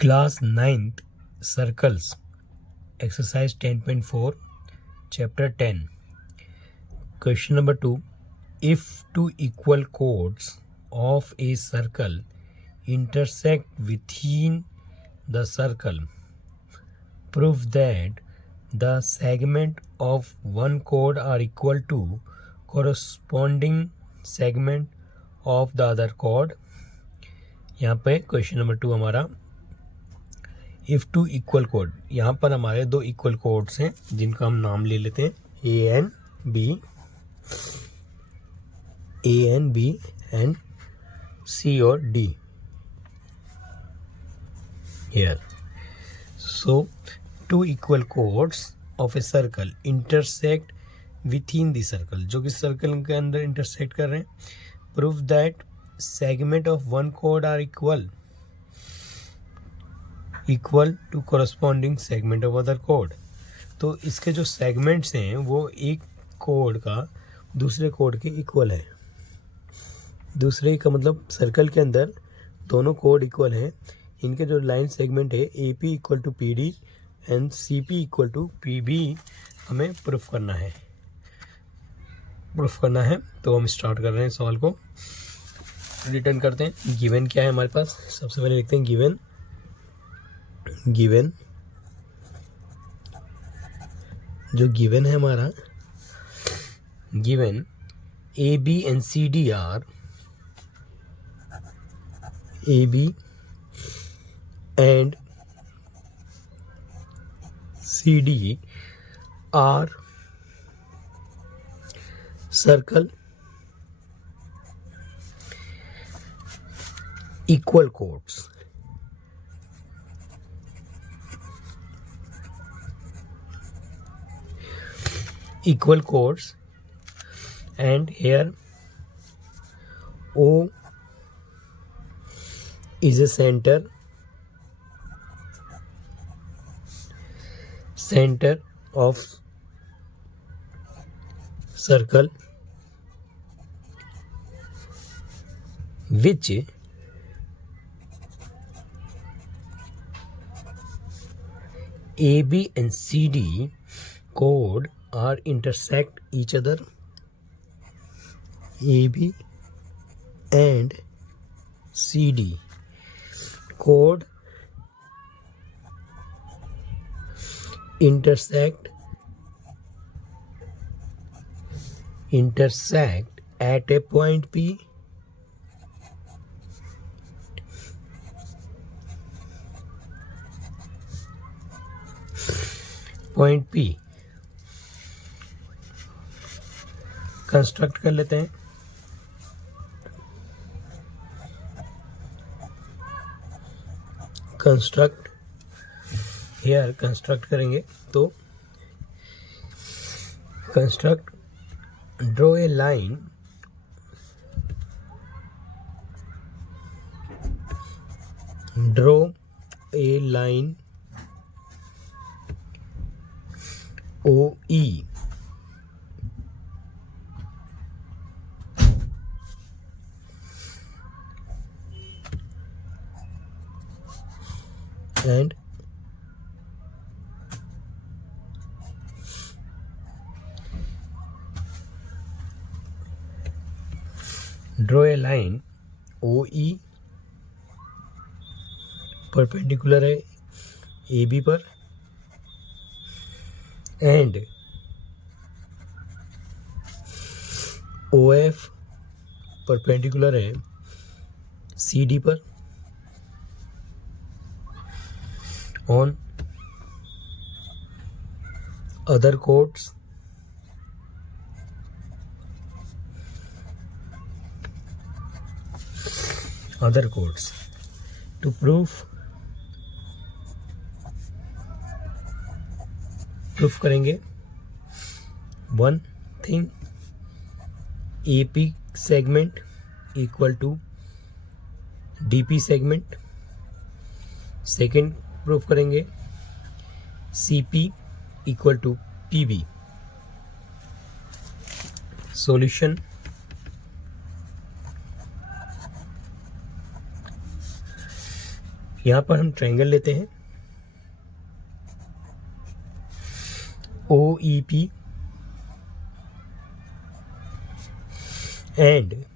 Class 9th Circles Exercise 10.4 Chapter 10 Question number 2. If two equal chords of a circle intersect within the circle, prove that the segment of one chord are equal to corresponding segment of the other chord. यहाँ पे question number 2 हमारा if two equal code, यहाँ पर हमारे दो equal codes हैं जिनका हम नाम ले लेते हैं ए एन बी एंड सी और D here. So to equal chords of a circle intersect with in the circle, जो कि सर्कल के अंदर इंटरसेक्ट कर रहे हैं. Prove that segment of one code are equal to corresponding segment of other code. तो इसके जो सेगमेंट्स हैं वो एक कोड का दूसरे कोड के इक्वल है. दूसरे का मतलब सर्कल के अंदर दोनों कोड इक्वल हैं. इनके जो लाइन सेगमेंट है A P equal to P D and C P equal to P B हमें प्रूफ करना है. तो हम स्टार्ट कर रहे हैं सवाल को, रिटर्न करते हैं. गिवन क्या है हमारे पास, सबसे पहले लिखते हैं गिवन. जो गिवन है हमारा, given A B and C D are, A B and C D are circle equal chords. Equal chords, and here O is a center of circle which AB and CD chord are intersect each other. AB and CD chord intersect at a point P. Point P construct कर लेते हैं. Construct करेंगे तो construct draw a line OE and draw a line OE perpendicular है AB पर and OF perpendicular है CD पर. On other chords, to proof करेंगे one thing, AP segment equal to DP segment. Second proof करेंगे CP equal to PB. Solution यहाँ पर हम triangle लेते हैं OEP and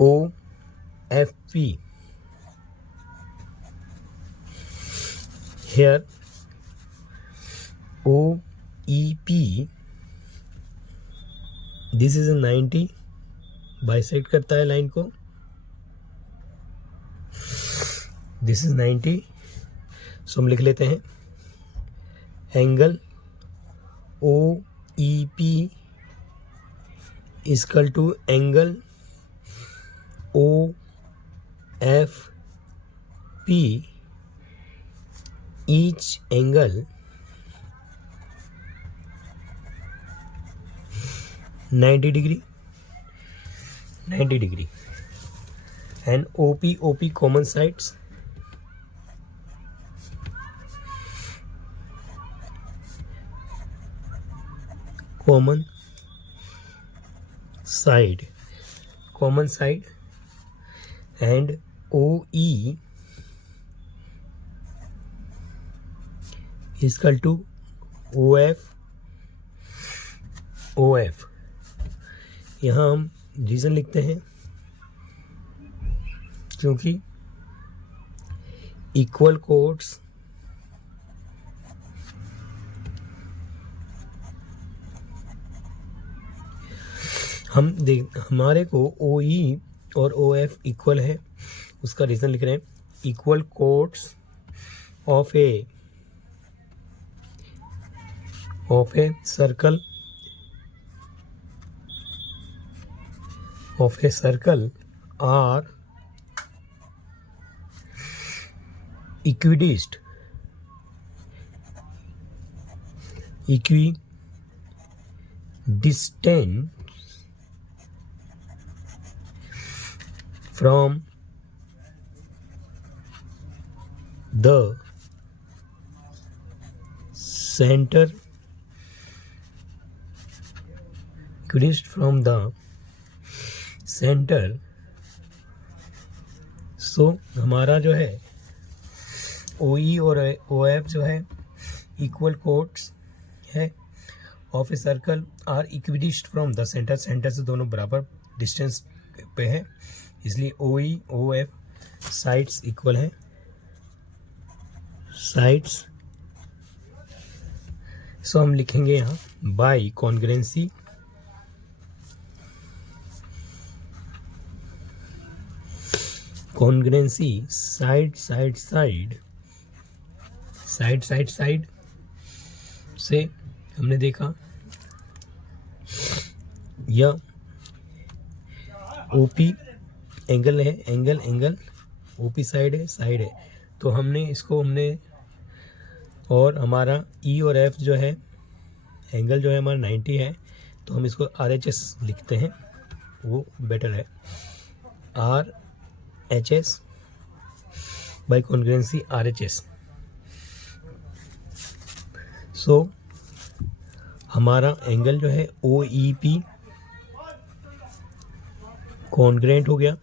OFP. Here OEP, this is a 90, bisect करता है लाइन को, दिस इज 90, सो हम लिख लेते हैं angle OEP equal to angle OFP, each angle 90 degree and OP common sides, common side and OE is equal to OF. यहाँ हम reason लिखते हैं क्योंकि इक्वल कोड्स हमारे को OE और OF इक्वल है, उसका रीज़न लिख रहे हैं equal chords of a circle are equidistant from the center, so हमारा जो है OE और OF जो है इक्वल कोड्स है of a circle are equidistant from the center से दोनों बराबर डिस्टेंस पे है, इसलिए OE OF साइड्स इक्वल है, साइड्स। सो हम लिखेंगे यहाँ बाय कॉन्ग्रुएंसी साइड से हमने देखा यह OP एंगल है, एंगल OP साइड है, तो हमने और हमारा E और F जो है एंगल जो है हमारा 90 है, तो हम इसको RHS लिखते हैं, वो बेटर है, RHS बाय कॉन्ग्रुएंसी RHS। सो हमारा एंगल जो है OEP कॉन्ग्रुएंट हो गया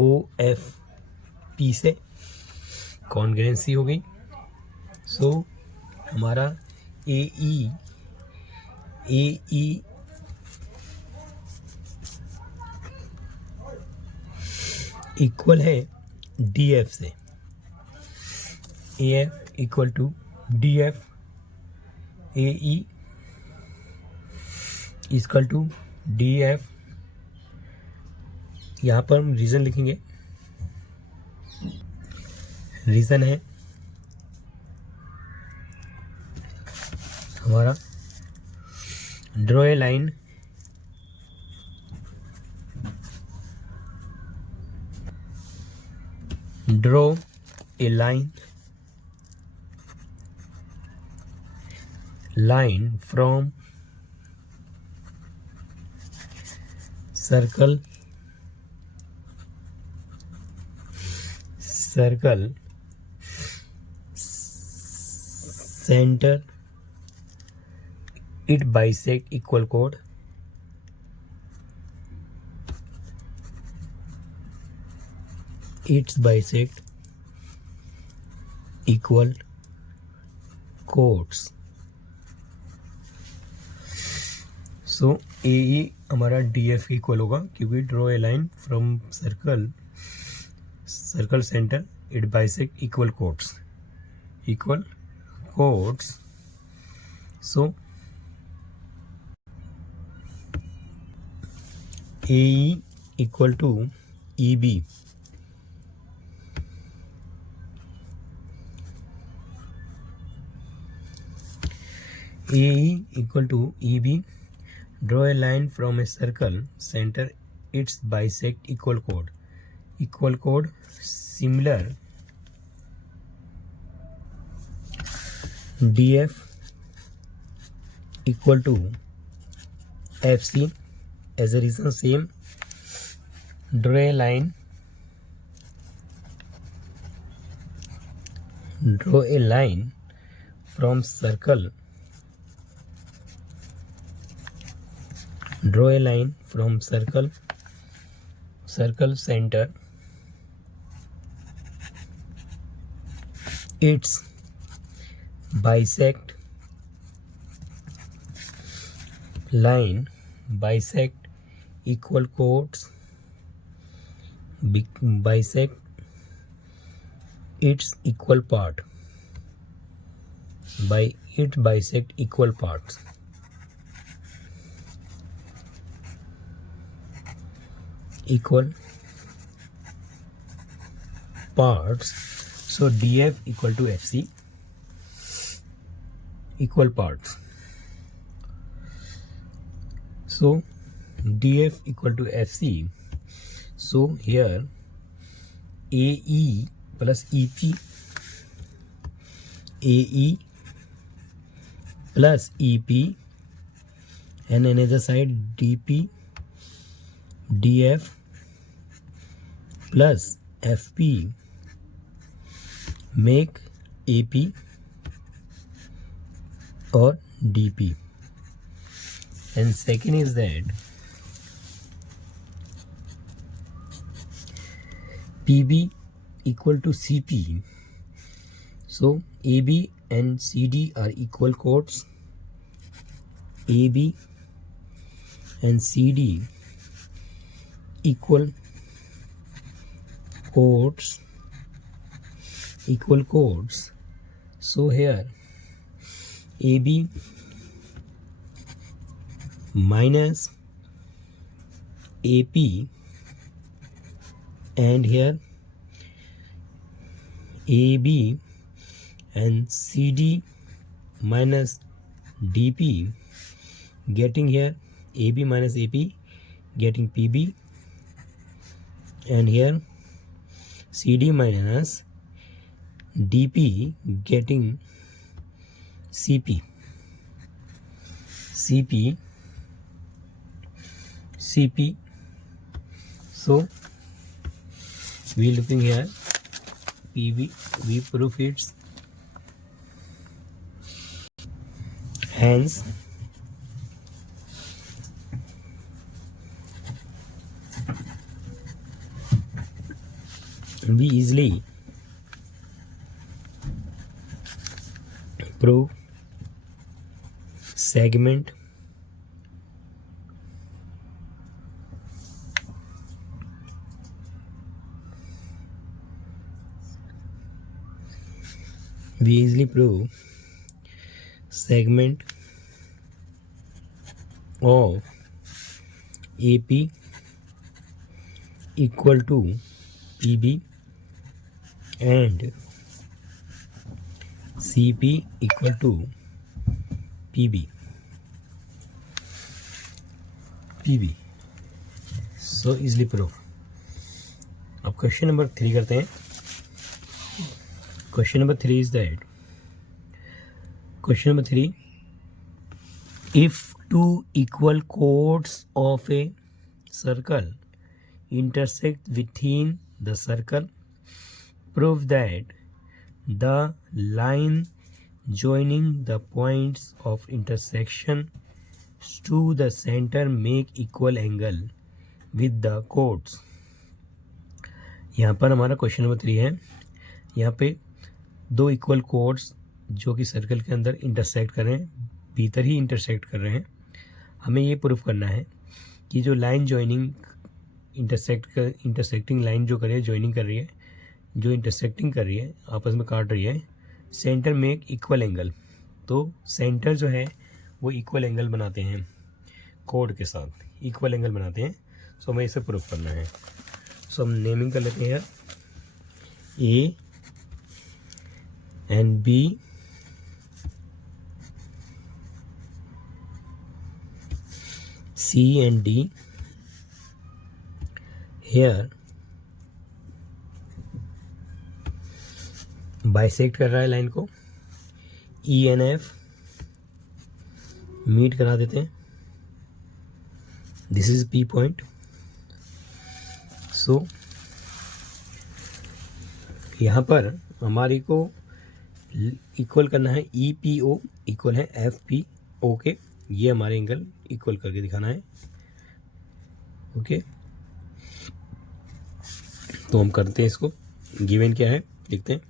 OFP से, कॉन्ग्रुएंसी हो गई। सो हमारा AE इक्वल है DF से, AF equal to DF, AE equal to DF। यहाँ पर हम रीज़न लिखेंगे, रीज़न है हमारा draw a line from circle center, it bisect equal chord, its bisect equal chords. So A E हमारा डी एफ के इक्वल होगा क्योंकि draw a line from circle center it bisect equal chords so A E equal to E B equal to EB. Draw a line from a circle center its bisect equal chord similar DF equal to FC. as a reason same, draw a line from circle center its bisect equal chords bisect its equal part by it bisect equal parts. So DF equal to FC equal parts. So DF equal to FC. So here AE plus EP, AE plus EP, and another side DP, DF plus FP make AP or DP. And second is that PB equal to CP. So AB and CD are equal chords. AB and CD equal chords. So here AB minus AP and here AB and CD minus DP, getting here AB minus AP getting PB, and here CD minus DP getting CP. So we looking here PB, we prove its. Hence we easily prove segment of AP equal to PB and CP equal to PB. So easily proof. अब question number 3 करते हैं. Question number 3 is that if two equal chords of a circle intersect within the circle, prove that the line joining the points of intersection to the center make equal angle with the chords. यहाँ पर हमारा question number 3 है। यहाँ पे दो equal codes जो कि circle के अंदर इंटरसेक्ट कर रहे हैं, भीतर ही इंटरसेक्ट कर रहे हैं। हमें ये प्रूफ करना है कि जो लाइन जॉइनिंग इंटरसेक्टिंग लाइन जो कर रही है, जॉइनिंग कर रही है, जो इंटरसेक्टिंग कर रही है, आपस में काट रही है, सेंटर में एक इक्वल एंगल। तो सेंटर जो है वो इक्वल एंगल बनाते हैं, कोड के साथ इक्वल एंगल बनाते हैं। सो हमें इसे प्रूफ करना है। सो हम नेमिंग कर लेते हैं A and B, C and D. Here बाइसेक्ट कर रहा है लाइन को, E and F मीट करा देते हैं। This is P point. So यहाँ पर हमारी को इक्वल करना है, EPO इक्वल है FPO के। ये हमारे एंगल इक्वल करके दिखाना है। ओके, तो हम करते हैं इसको। गिवन क्या है लिखते हैं,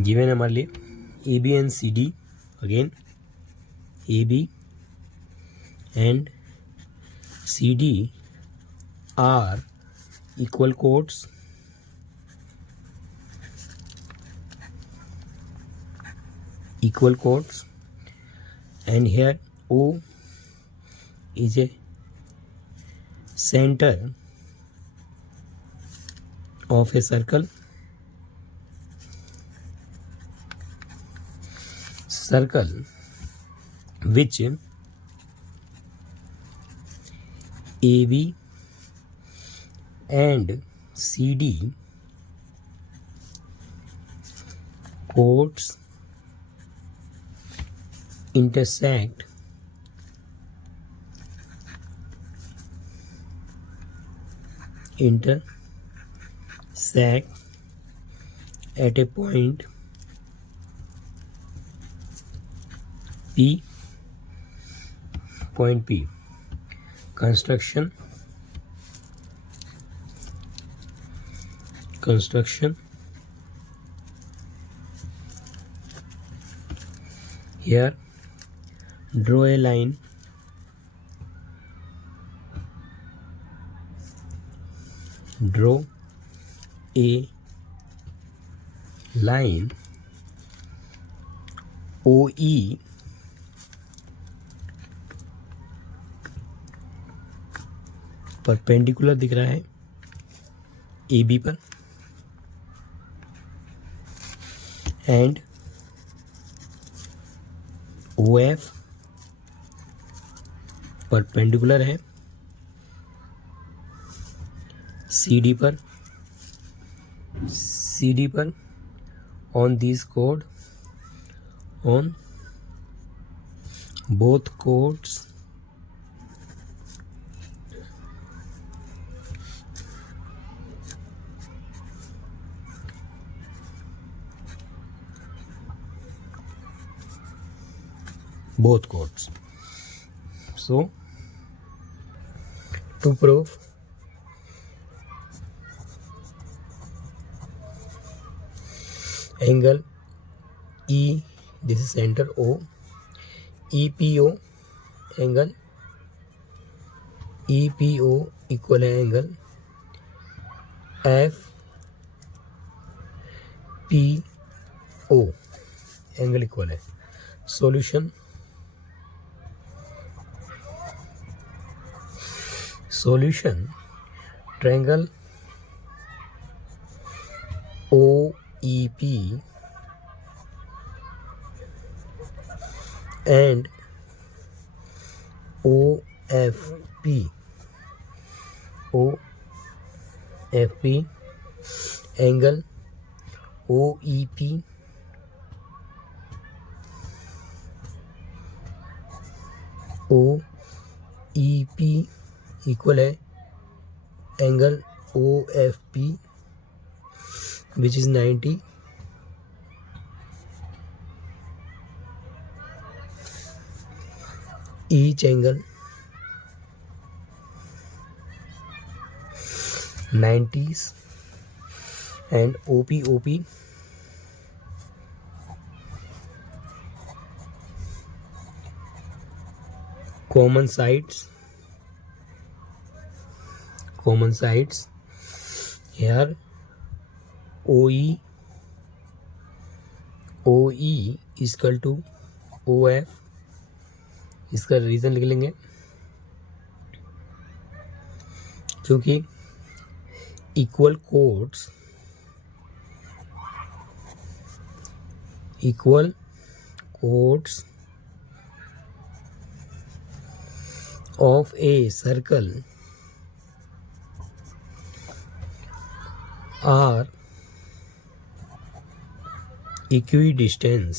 गिवन हमारे लिए AB and CD, again AB and CD are equal chords and here O is a center of a circle which AB and CD chords intersect at a point P. Construction here, draw a line OE perpendicular दिख रहा है AB पर, and OF perpendicular है CD पर on this code, on both codes So to prove angle E, this is center O, EPO angle, EPO equal angle FPO angle equal है। solution triangle OEP and OFP angle OEP equal है angle OFP which is 90, each angle 90s and OP common sides here OE is equal to OF, इसका reason लिख लेंगे क्योंकि equal chords of a circle are equidistant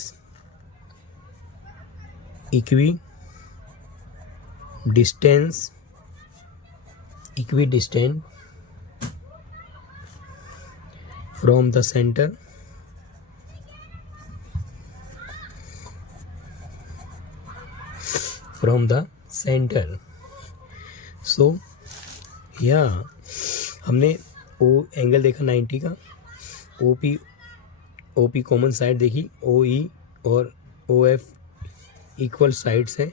from the center सो यहाँ हमने ओ angle देखा 90 का, OP common side देखी, OE और OF इक्वल साइड्स है,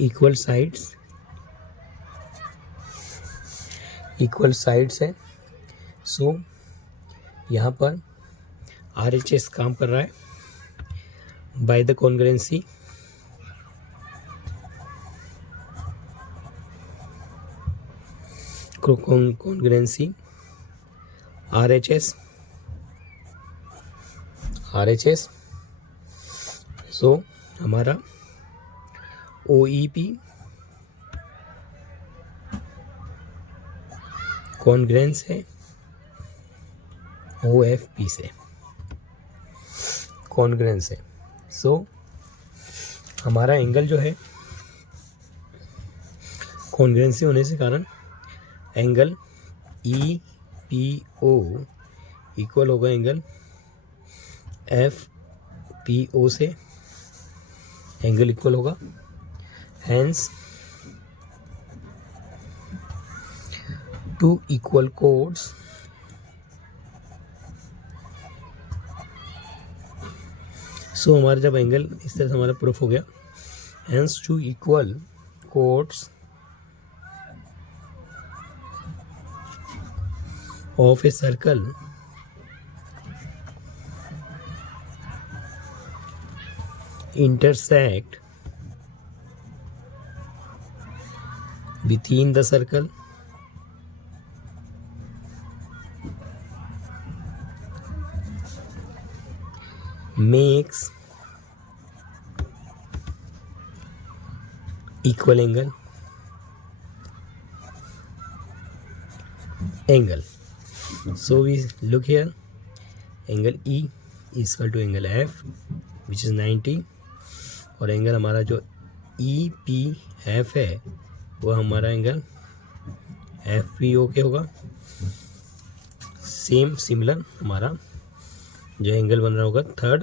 इक्वल साइड्स है। सो यहाँ पर RHS काम कर रहा है बाय द कॉन्ग्रुएंसी RHS। सो हमारा OEP कॉन्ग्रुएंस है OFP से, कॉन्ग्रुएंस है। सो हमारा एंगल जो है कॉन्ग्रुएंसी होने से कारण एंगल EPO इक्वल होगा एंगल FPO से, एंगल इक्वल होगा। हैंस टू इक्वल कोड्स सो हमारा जब एंगल इस तरह से हमारा प्रूफ हो गया, hence two equal chords of a circle intersect within the circle makes equal angle so we look here, angle E is equal to angle F which is 90 और angle हमारा जो EPF है वो हमारा एंगल FPO के होगा। Similar हमारा जो एंगल बन रहा होगा थर्ड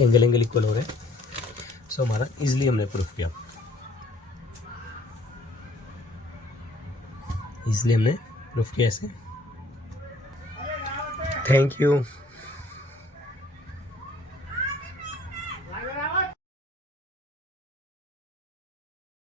एंगल इक्वल हो रहे हैं। सो हमारा इजीली हमने प्रूफ किया, ऐसे। Thank you.